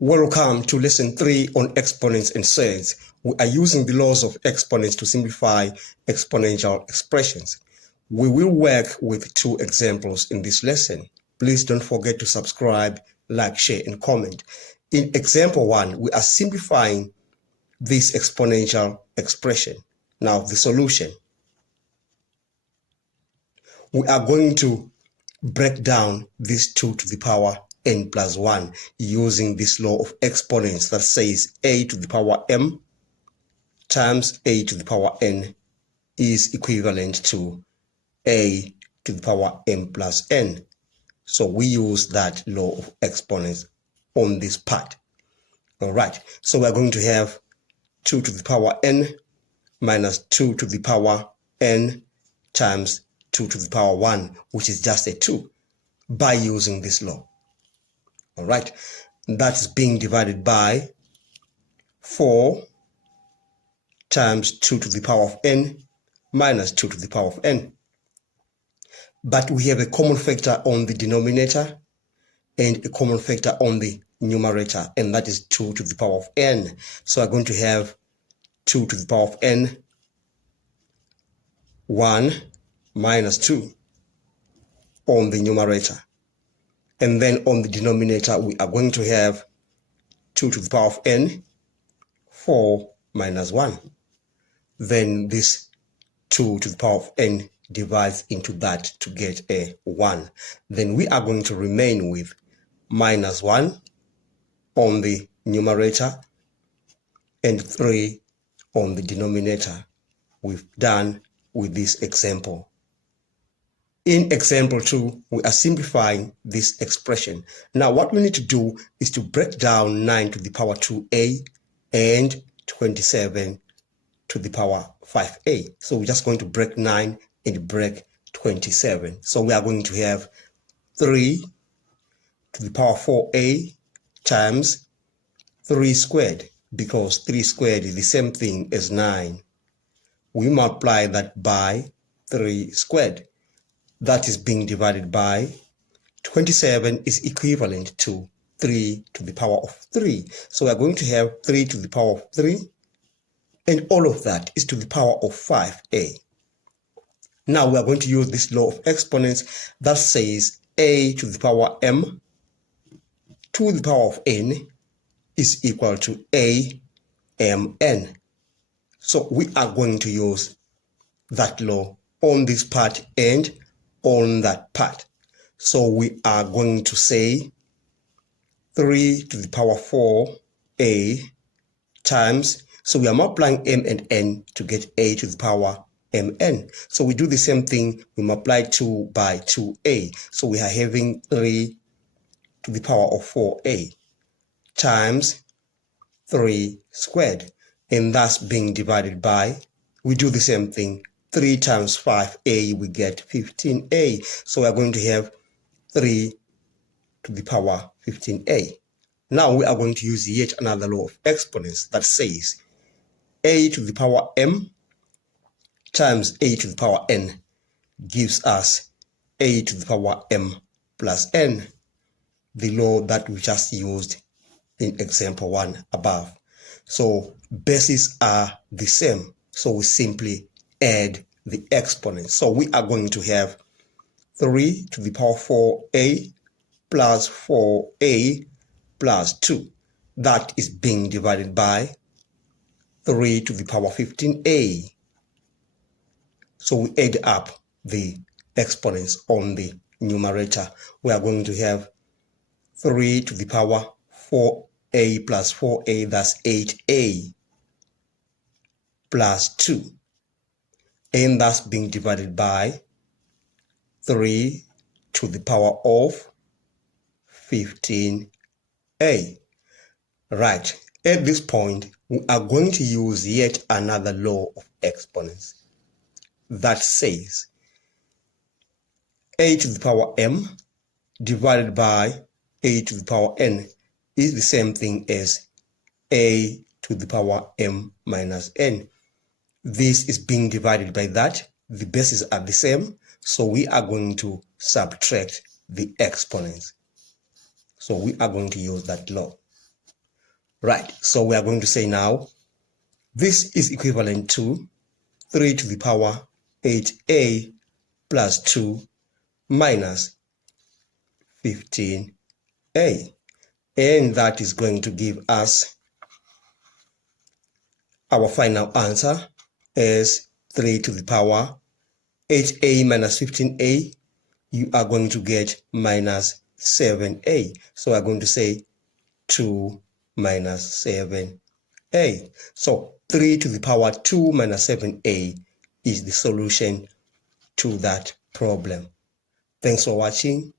Welcome to lesson 3 on exponents and surds. We are using the laws of exponents to simplify exponential expressions. We will work with 2 examples in this lesson. Please don't forget to subscribe, like, share, and comment. In example 1, we are simplifying this exponential expression. Now, the solution. We are going to break down this 2 to the power n plus 1 using this law of exponents that says a to the power m times a to the power n is equivalent to a to the power m plus n. So we use that law of exponents on this part. All right, so we're going to have 2 to the power n minus 2 to the power n times 2 to the power 1, which is just a 2, by using this law. All right, that is being divided by 4 times 2 to the power of n minus 2 to the power of n. But we have a common factor on the denominator and a common factor on the numerator, and that is 2 to the power of n. So we're going to have 2 to the power of n, 1 minus 2 on the numerator. And then on the denominator, we are going to have 2 to the power of n, 4 minus 1. Then this 2 to the power of n divides into that to get a 1. Then we are going to remain with minus 1 on the numerator and 3 on the denominator. We've done with this example. In example 2, we are simplifying this expression. Now, what we need to do is to break down 9 to the power 2a and 27 to the power 5a. So we're just going to break 9 and break 27. So we are going to have 3 to the power 4a times 3 squared, because 3 squared is the same thing as 9. We multiply that by 3 squared. That is being divided by 27 is equivalent to 3 to the power of 3. So we are going to have 3 to the power of 3, and all of that is to the power of 5a. Now we are going to use this law of exponents that says a to the power m to the power of n is equal to a mn. So we are going to use that law on this part and on that part. So we are going to say 3 to the power 4a times, so we are multiplying m and n to get a to the power mn. So we do the same thing, we multiply 2 by 2a. So we are having 3 to the power of 4a times 3 squared, and that's being divided by, we do the same thing, 3 times 5a, we get 15a. So we are going to have 3 to the power 15a. Now we are going to use yet another law of exponents that says a to the power m times a to the power n gives us a to the power m plus n, the law that we just used in example 1 above. So bases are the same, so we simply add the exponents. So we are going to have 3 to the power 4a plus 4a plus 2. That is being divided by 3 to the power 15a. So we add up the exponents on the numerator. We are going to have 3 to the power 4a plus 4a, that's 8a plus 2. And that's being divided by 3 to the power of 15a. Right, at this point, we are going to use yet another law of exponents that says a to the power m divided by a to the power n is the same thing as a to the power m minus n. This is being divided by that. The bases are the same, so we are going to subtract the exponents. So we are going to use that law. Right, so we are going to say now, this is equivalent to 3 to the power 8a plus 2 minus 15a. And that is going to give us our final answer as 3 to the power 8a minus 15a. You are going to get minus 7a. So we're going to say 2 minus 7a. So 3 to the power 2 minus 7a is the solution to that problem. Thanks for watching.